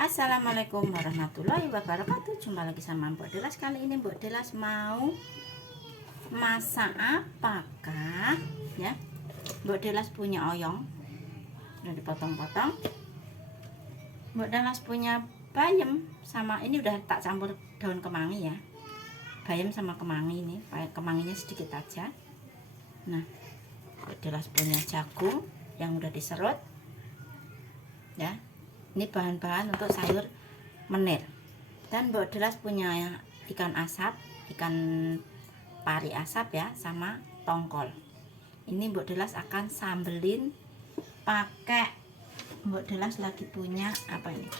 Assalamualaikum warahmatullahi wabarakatuh. Jumpa lagi sama Mbok Delas. Kali ini Mbok Delas mau masak apakah ya. Mbok Delas punya oyong, udah dipotong-potong. Mbok Delas punya bayam, sama ini udah tak campur daun kemangi ya. Bayam sama kemangi, ini kemanginya sedikit aja. Nah, Mbok Delas punya jagung yang udah diserut ya. Ini bahan-bahan untuk sayur menir. Dan Mbok Delas punya ikan asap, ikan pari asap ya, sama tongkol. Ini Mbok Delas akan sambelin pakai, Mbok Delas lagi punya apa ini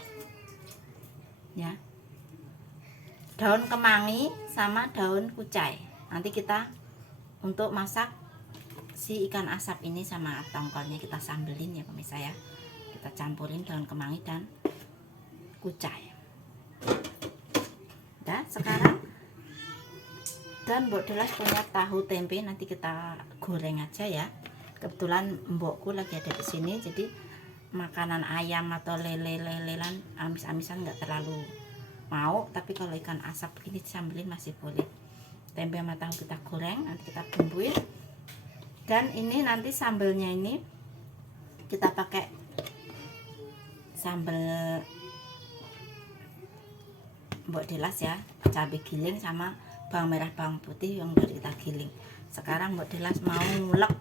ya, daun kemangi sama daun kucai. Nanti kita untuk masak si ikan asap ini sama tongkolnya kita sambelin ya pemirsa ya. Kita campurin daun kemangi dan kucai. Nah, sekarang dan Mbok Delas punya tahu tempe, nanti kita goreng aja ya. Kebetulan mbokku lagi ada di sini, jadi makanan ayam atau lele-lelelan amis-amisan nggak terlalu mau, tapi kalau ikan asap ini sambelin masih boleh. Tempe sama tahu kita goreng, nanti kita bumbuin. Dan ini nanti sambelnya ini kita pakai sambal Mbok Delas ya, cabai giling sama bawang merah bawang putih yang udah kita giling. Sekarang Mbok Delas mau ngulek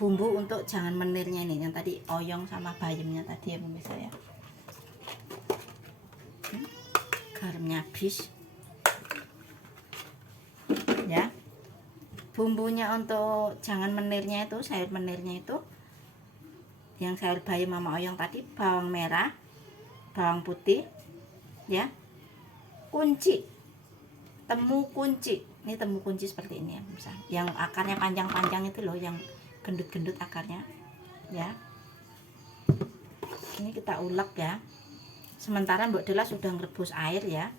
bumbu untuk jangan menirnya ini, yang tadi oyong sama bayamnya tadi ya pemirsa ya. Garamnya habis ya. Bumbunya untuk jangan menirnya itu, sayur menirnya itu yang sayur bayam sama oyong tadi, bawang merah bawang putih ya, kunci, temu kunci. Ini temu kunci seperti ini ya pemirsa, yang akarnya panjang-panjang itu loh, yang gendut-gendut akarnya ya. Ini kita ulek ya. Sementara Mbok Delas sudah ngerebus air ya.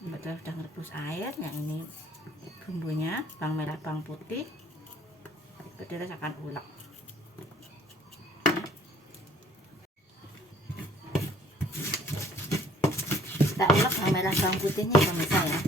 Mbok Delas sudah ngerebus air. Yang ini bumbunya, bawang merah bawang putih. Mbok Delas akan ulek. Kita ulek bawang merah bawang putihnya ya pemirsa ya.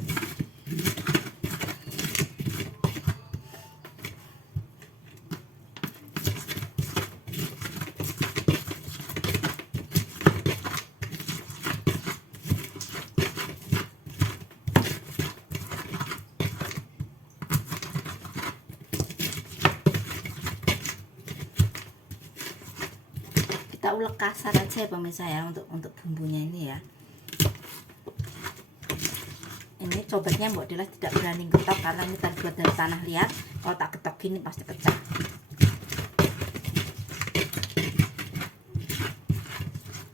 Kita ulek kasar aja ya pemirsa ya, untuk bumbunya ini ya. Ini cobeknya Mbok Delas tidak berani getok karena ini terbuat dari tanah liat. Kalau tak getok gini pasti pecah.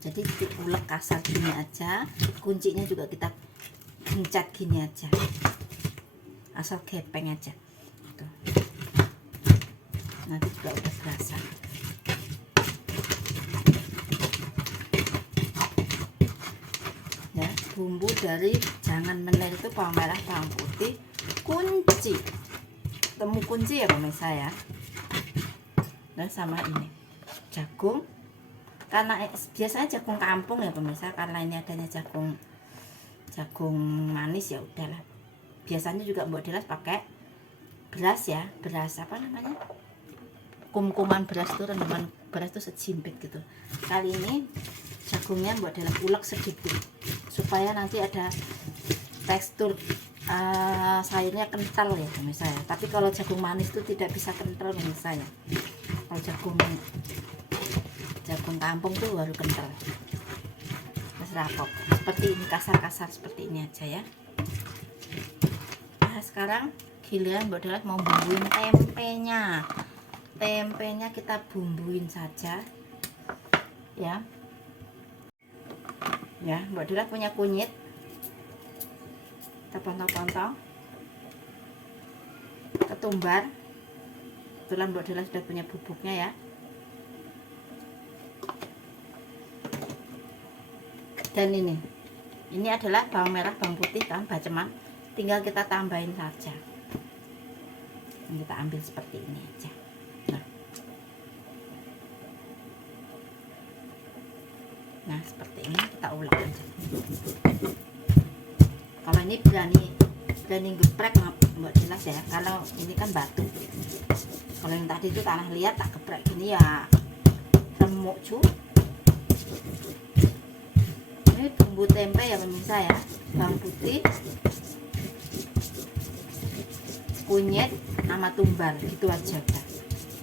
Jadi diulek kasar gini aja. Kuncinya juga kita gencet gini aja, asal gepeng aja tuh. Nanti juga udah berasa ya. Bumbu dari jangan menir itu bawang merah bawang putih, kunci, temu kunci ya pemirsa ya. Dan sama ini jagung, karena biasanya jagung kampung ya pemirsa, karena ini adanya jagung manis ya udahlah. Biasanya juga Mbok Delas pakai beras ya, beras apa namanya, kum-kuman beras tuh, rendaman beras tuh sejimpit gitu. Kali ini jagungnya Mbok Delas ulek sedikit supaya nanti ada tekstur sayurnya kental ya pemirsa ya. Tapi kalau jagung manis itu tidak bisa kental pemirsa ya. Kalau jagung kampung tuh baru kental. Rapok seperti ini, kasar-kasar seperti ini aja ya. Nah, sekarang giliran Mbok Delas mau bumbuin tempenya. Tempenya kita bumbuin saja ya. Ya, Mbok Delas punya kunyit, kita potong-potong. Ketumbar, kebetulan Mbok Delas sudah punya bubuknya ya. Dan ini adalah bawang merah bawang putih kan baceman, tinggal kita tambahin saja. Kita ambil seperti ini aja. Nah, Nah seperti ini kita ulek aja. Kalau ini berani geprek Mbak Delas ya, kalau ini kan batu. Kalau yang tadi itu tanah liat tak geprek gini ya remuk cu. Ini bumbu tempe ya pemirsa ya, bawang putih, kunyit sama tumbal gitu aja udah.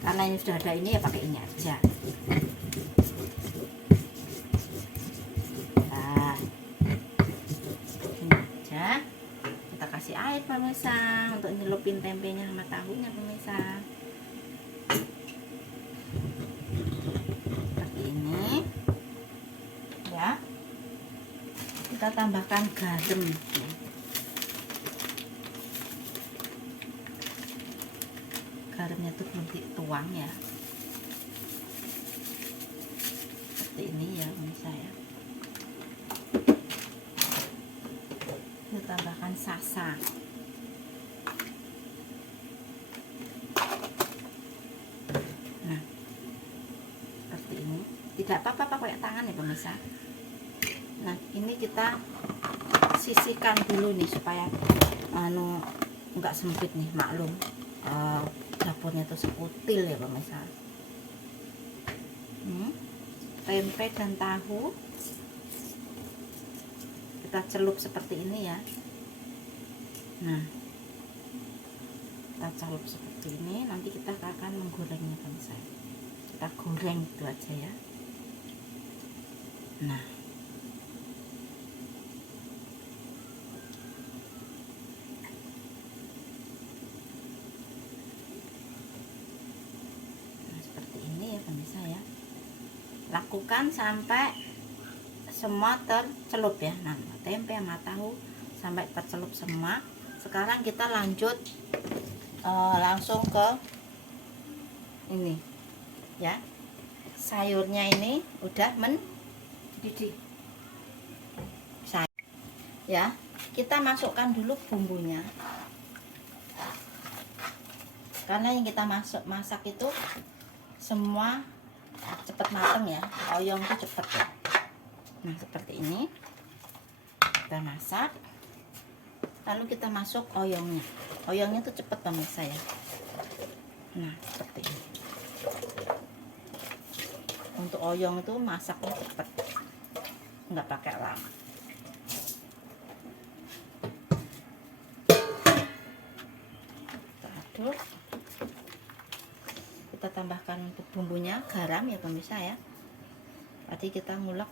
Karena ini sudah ada ini ya pakai ini aja. Nah ini aja, kita kasih air pemirsa untuk nyelupin tempenya sama tahunya pemirsa. Seperti ini ya. Kita tambahkan garam. Garamnya tuh belum dituang ya, seperti ini ya pemirsa ya. Kita tambahkan sasa. Nah seperti ini, tidak apa-apa pakai tangan ya pemirsa. Nah ini kita sisihkan dulu nih supaya nggak sempit nih, maklum dapurnya tuh sekutil ya pemirsa. Tempe dan tahu kita celup seperti ini ya. Nah kita celup seperti ini, nanti kita akan menggorengnya pemirsa. Kita goreng itu aja ya. Nah pemirsa ya, lakukan sampai semua tercelup ya. Nah tempe sama tahu sampai tercelup semua. Sekarang kita lanjut langsung ke ini ya, sayurnya ini udah mendidih ya. Kita masukkan dulu bumbunya, karena yang kita masak itu semua cepet mateng ya, oyong itu cepet ya. Nah seperti ini kita masak, lalu kita masuk oyongnya. Oyongnya tuh cepet pemirsa ya. Nah seperti ini, untuk oyong itu masaknya cepet, nggak pakai lama. Kita aduk, kita tambahkan untuk bumbunya garam ya pemirsa ya. Tadi kita ngulek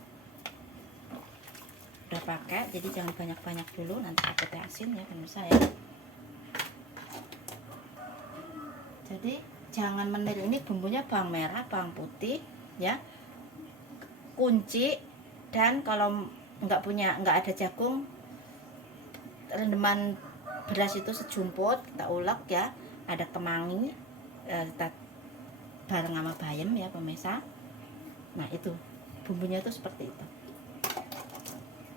udah pakai, jadi jangan banyak-banyak dulu, nanti pakai asin ya pemirsa ya. Jadi jangan menir, ini bumbunya bawang merah, bawang putih ya, kunci, dan kalau nggak ada jagung, rendaman beras itu sejumput kita ulek ya, ada kemangi, kita bareng sama bayam ya pemirsa. Nah itu bumbunya itu seperti itu.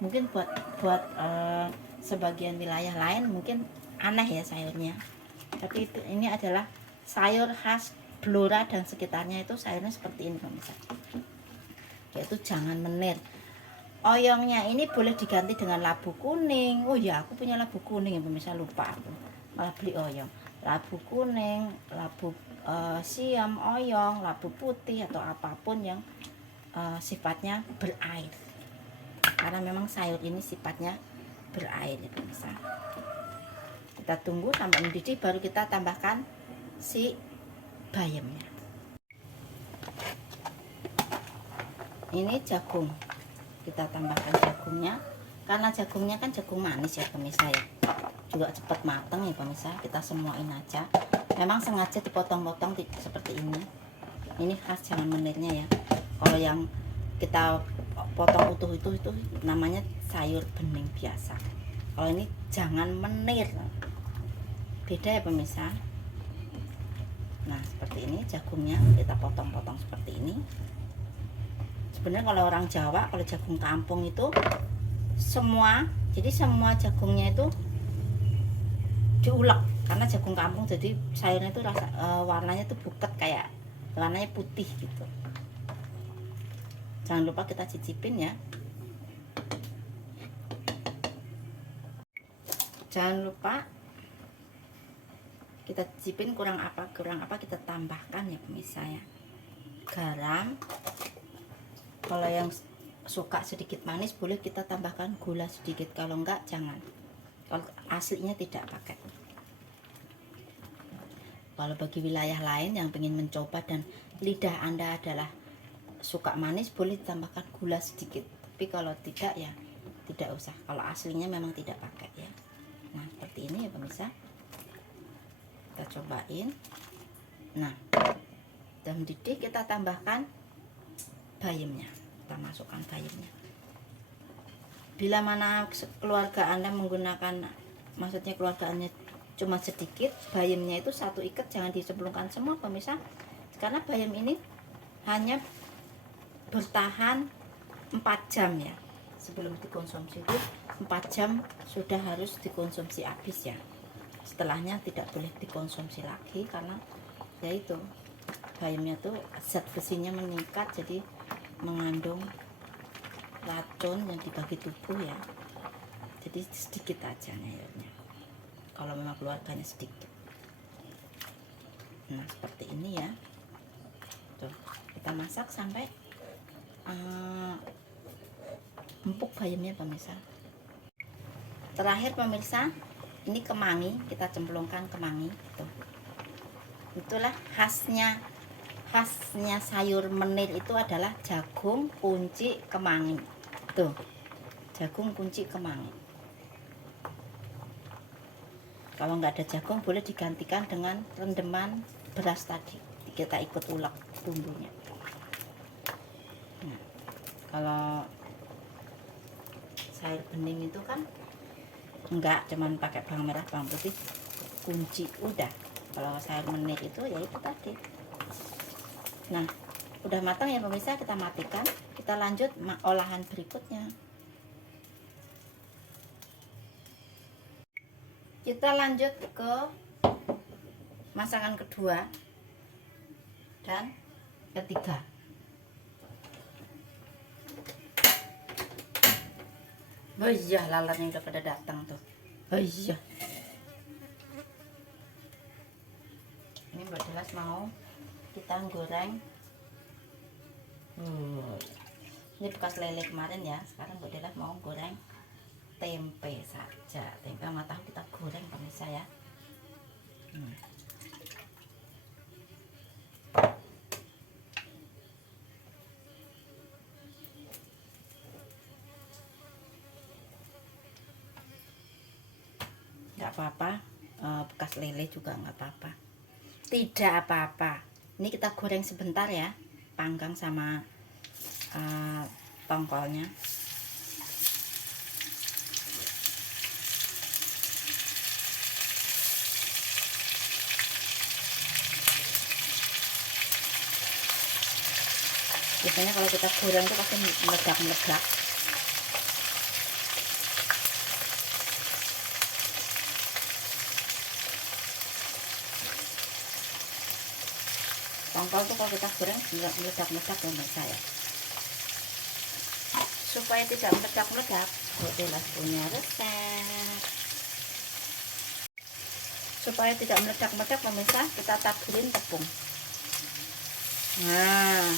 Mungkin buat sebagian wilayah lain mungkin aneh ya sayurnya, tapi ini adalah sayur khas Blora dan sekitarnya, itu sayurnya seperti ini pemirsa, yaitu jangan menir. Oyongnya ini boleh diganti dengan labu kuning. Oh ya, aku punya labu kuning ya pemirsa, lupa aku malah beli oyong. Labu kuning, labu siam, oyong, labu putih, atau apapun yang sifatnya berair, karena memang sayur ini sifatnya berair ya pemirsa. Kita tunggu sampai mendidih, baru kita tambahkan si bayamnya. Ini jagung, kita tambahkan jagungnya, karena jagungnya kan jagung manis ya pemirsa ya, juga cepat mateng ya pemirsa. Kita semuain aja, memang sengaja dipotong-potong seperti ini. Ini khas jangan menirnya ya. Kalau yang kita potong utuh itu namanya sayur bening biasa. Kalau ini jangan menir, beda ya pemirsa. Nah seperti ini jagungnya kita potong-potong seperti ini. Sebenarnya kalau orang Jawa, kalau jagung kampung itu semua, jadi semua jagungnya itu diulek, karena jagung kampung jadi sayurnya itu warnanya tuh buket, kayak warnanya putih gitu. Jangan lupa kita cicipin ya. Jangan lupa kita cicipin kurang apa kita tambahkan ya pemirsa ya. Garam, kalau yang suka sedikit manis boleh kita tambahkan gula sedikit, kalau enggak jangan. Kalau aslinya tidak pakai. Kalau bagi wilayah lain yang ingin mencoba dan lidah Anda adalah suka manis, boleh ditambahkan gula sedikit. Tapi kalau tidak ya tidak usah. Kalau aslinya memang tidak pakai ya. Nah seperti ini ya pemirsa. Kita cobain. Nah sudah mendidih, kita tambahkan bayamnya. Kita masukkan bayamnya. Bila mana keluarga Anda menggunakan, maksudnya keluarga Anda cuma sedikit, bayamnya itu satu ikat, jangan dicemplungkan semua pemirsa, karena bayam ini hanya bertahan 4 jam ya. Sebelum dikonsumsi itu 4 jam sudah harus dikonsumsi habis ya. Setelahnya tidak boleh dikonsumsi lagi, karena yaitu bayamnya tuh zat besinya meningkat, jadi mengandung racun yang dibagi tubuh ya. Jadi sedikit aja airnya kalau memang keluarganya sedikit. Nah seperti ini ya. Tuh, kita masak sampai empuk bayamnya pemirsa. Terakhir pemirsa, ini kemangi, kita cemplungkan kemangi. Tuh. Itulah khasnya sayur menir itu adalah jagung, kunci, kemangi. Tuh, jagung, kunci, kemangi. Kalau nggak ada jagung boleh digantikan dengan rendeman beras tadi, kita ikut ulek bumbunya. Nah, kalau sayur bening itu kan enggak, cuman pakai bawang merah, bawang putih, kunci, udah. Kalau sayur menir itu ya itu tadi. Nah udah matang ya pemirsa, kita matikan, kita lanjut olahan berikutnya. Kita lanjut ke masakan kedua dan ketiga. Oh iya, lalatnya udah pada datang tuh. Oh iya. Ini Mbak Delas mau kita goreng. Ini bekas lele kemarin ya. Sekarang Mbak Delas mau goreng tempe saja. Tempe sama tahu kita goreng pemirsa ya. Nggak apa-apa, bekas lele juga nggak apa-apa. Tidak apa-apa. Ini kita goreng sebentar ya, panggang sama tongkolnya. Biasanya kalau kita goreng tuh pasti meledak-meledak. Tongkol tuh kalau kita goreng meledak-meledak ya saya. Supaya tidak meledak-meledak, Mbak Delas punya resep. Supaya tidak meledak-meledak pemirsa, kita taburin tepung. Nah,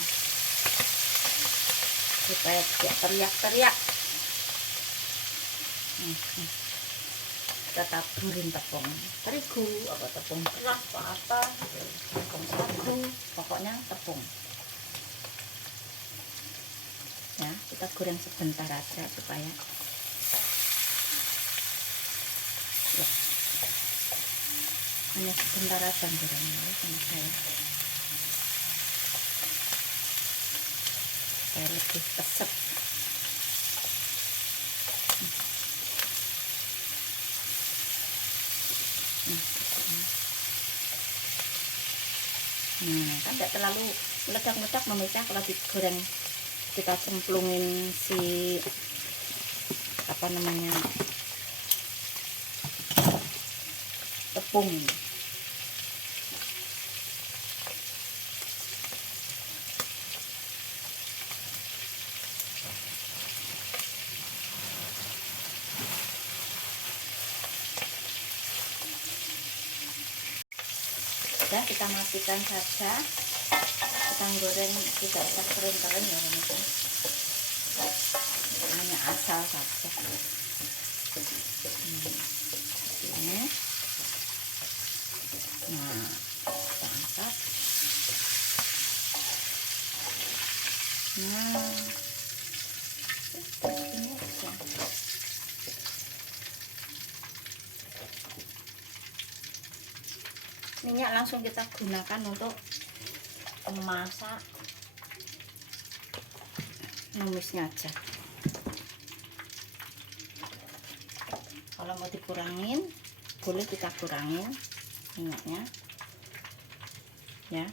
supaya tidak teriak-teriak. Kita taburin tepung terigu, apa tepung beras, apa tepung sagu, pokoknya tepung ya. Kita goreng sebentar aja supaya ya, hanya sebentar aja gorengnya ya, sama saya, supaya lebih pesat. Nah, kan tidak terlalu meledak-meledak pemirsa. Kalau digoreng kita cemplungin si apa namanya tepung. sudah, kita matikan saja. Kita goreng tidak usah kering-kering ya pemirsa, hanya asal saja. Ini nah kita angkat. Nah ini aja. Minyak langsung kita gunakan untuk memasak numisnya aja. Kalau mau dikurangin boleh kita kurangin minyaknya ya.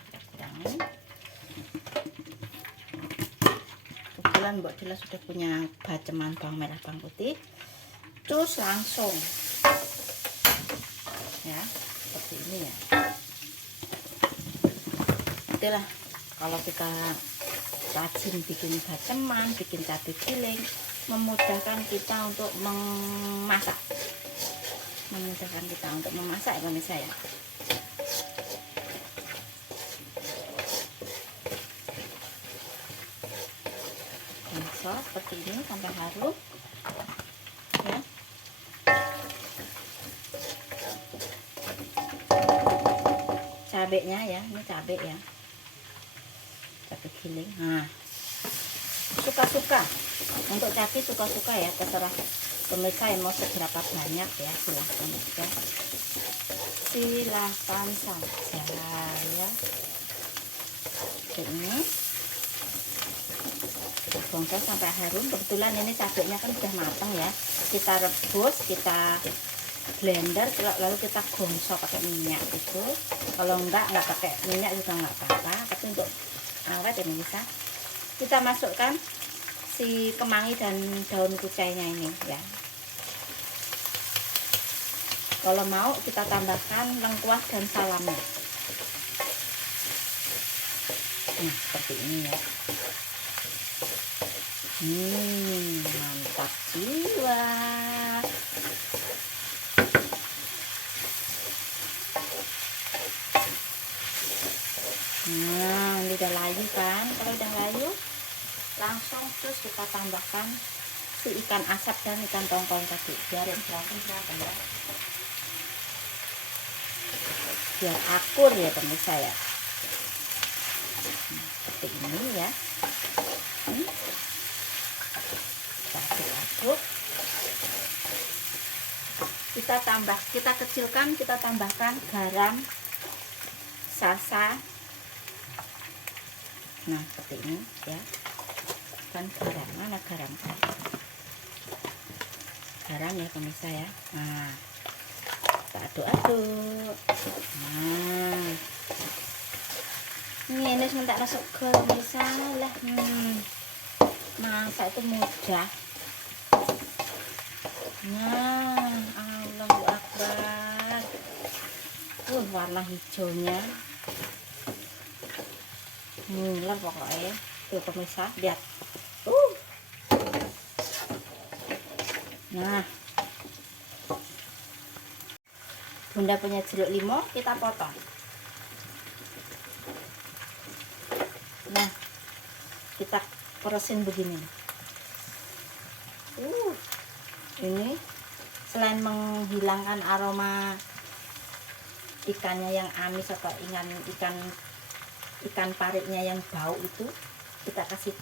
Kita kurangin. Kebetulan Mbok Dela sudah punya baceman bawang merah bawang putih, terus langsung ya seperti ini ya. Itulah kalau kita rajin bikin baceman, bikin cabai giling, memudahkan kita untuk memasak, ya pemirsa ya. Masak seperti ini sampai harum ya. Cabenya ya, ini cabai ya, cabai giling. Nah suka-suka, untuk cabai suka-suka ya, terserah pemirsa yang mau seberapa banyak ya, silahkan saja, silahkan saja ya. Ini kita bongkar sampai harum. Kebetulan ini cabenya kan sudah matang ya, kita rebus, kita blender, lalu kita gongso pakai minyak itu. Kalau nggak pakai minyak juga nggak apa-apa, tapi untuk awet ini bisa kita masukkan si kemangi dan daun kucainya ini ya. Kalau mau kita tambahkan lengkuas dan salamnya. Nah seperti ini ya. Mantap jiwa. Nah ini udah layu kan. Kalau udah layu langsung terus kita tambahkan si ikan asap dan ikan tongkol tadi. Biarin berantem ya, biar akur ya pemirsa ya. Seperti ini ya. Aduk-aduk. Kita kecilkan, kita tambahkan garam, sasa. Nah seperti ini ya. Dan garam, mana garam? Garam ya pemirsa ya. Nah kita aduk-aduk. Nah ini sebentar masuk ke pemirsa lah. Masak itu mudah. Nah Allahu Akbar. Warna hijaunya ngiler pokoknya tuh pemirsa, lihat Nah Bunda punya jeruk limau, kita potong. Nah kita peresin begini. Ini selain menghilangkan aroma ikannya yang amis atau ikan paritnya yang bau itu, kita kasih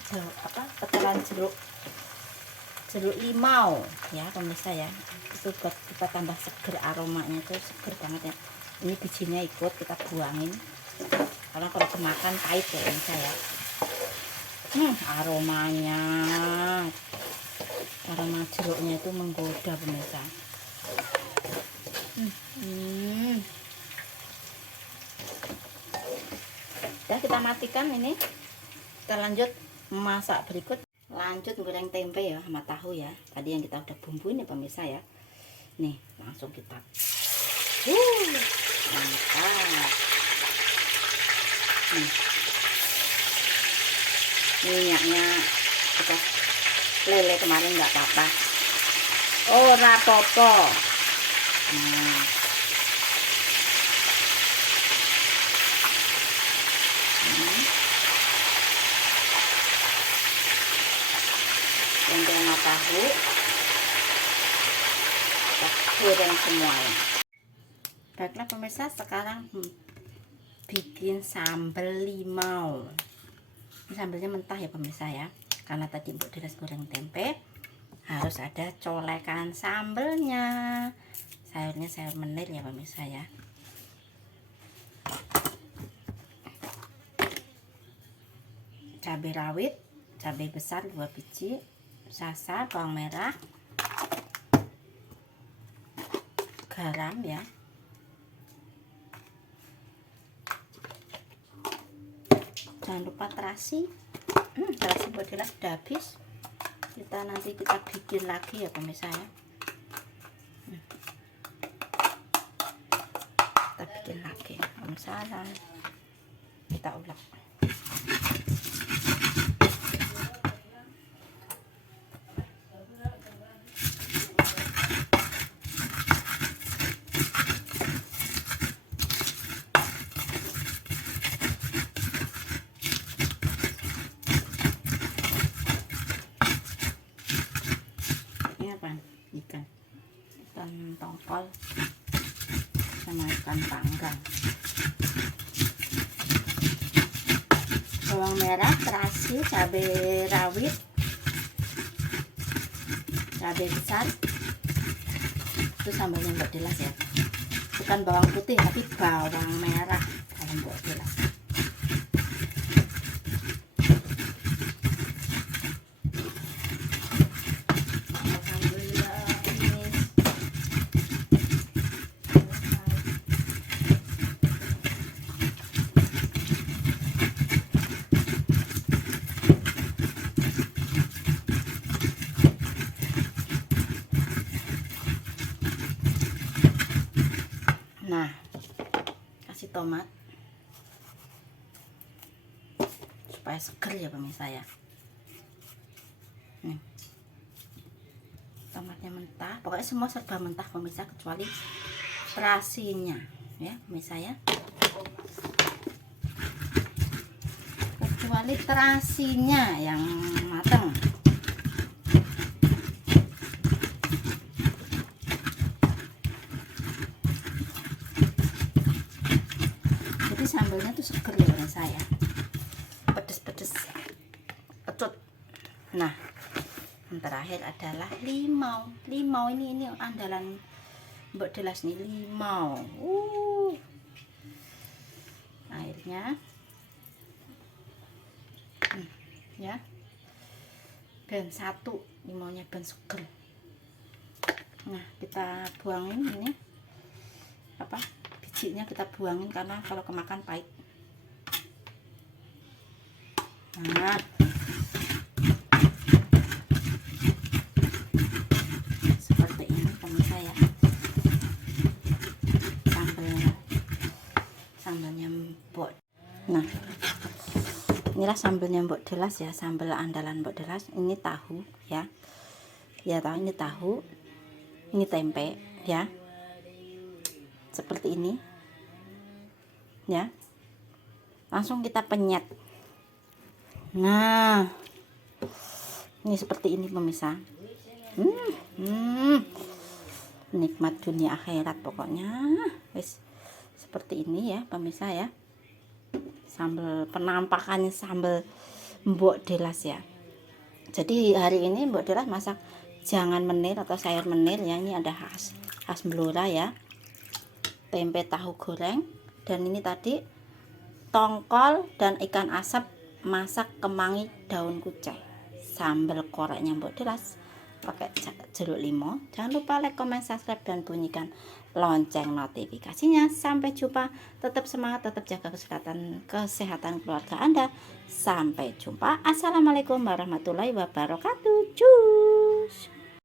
tetelan jeruk limau ya pemirsa ya. Itu buat kita tambah seger, aromanya tuh seger banget ya. Ini bijinya ikut kita buangin karena kalau kemakan pahit ya pemirsa ya. Aroma jeruknya itu menggoda pemirsa. Udah kita matikan ini. Kita lanjut masak berikut. Lanjut goreng tempe ya sama tahu ya. Tadi yang kita udah bumbuin ya pemirsa ya. Nih langsung kita mantap. Minyaknya kita lele kemarin nggak apa-apa, ora popo. Nah. Tempe sama tahu kita goreng semuanya. Baiklah pemirsa, sekarang bikin sambal limau. Ini sambalnya mentah ya pemirsa ya, karena tadi Mbok Delas goreng tempe, harus ada colekan sambelnya. Sayurnya sayur menir ya pemirsa ya. Cabai rawit, cabai besar 2 biji, sasa, bawang merah, garam ya. Jangan lupa terasi. Terasi Mbok Delas sudah habis. Nanti kita bikin lagi ya pemirsa ya. Kita bikin lagi. Misalnya kita ulek. Ikan tongkol sama ikan panggang, bawang merah, terasi, cabai rawit, cabai besar. Itu sambalnya Mbok Delas ya, bukan bawang putih tapi bawang merah kalau Mbok Delas. Nah, kasih tomat supaya seger ya pemirsa ya. Nih, tomatnya mentah, pokoknya semua serba mentah pemirsa kecuali terasinya ya pemirsa ya. Kecuali terasinya yang matang. Sambalnya tuh seger ya pemirsa ya, pedes-pedes, kecut. Nah, yang terakhir adalah limau. Limau ini andalan Mbok Delas nih, limau. Airnya ya, ben satu limaunya ben seger. Nah, kita buangin ini apa, bijinya kita buangin karena kalau kemakan pahit. Nah, seperti ini pemirsa ya, sambalnya Mbok. Nah, inilah sambalnya Mbok Delas ya, sambal andalan Mbok Delas. Ini tahu ya, tahu, ini tahu, ini tempe ya, seperti ini ya. Langsung kita penyet. Nah, ini seperti ini pemirsa. Nikmat dunia akhirat pokoknya. Wis seperti ini ya pemirsa ya, sambal penampakannya sambal Mbok Delas ya. Jadi hari ini Mbok Delas masak jangan menir atau sayur menir ya. Ini ada khas Blora ya, tempe tahu goreng, dan ini tadi tongkol dan ikan asap masak kemangi daun kucai. Sambal koreknya Mbok Delas pakai jeruk limau. Jangan lupa like, comment, subscribe, dan bunyikan lonceng notifikasinya. Sampai jumpa, tetap semangat, tetap jaga kesehatan keluarga Anda. Sampai jumpa. Assalamualaikum warahmatullahi wabarakatuh. Cus.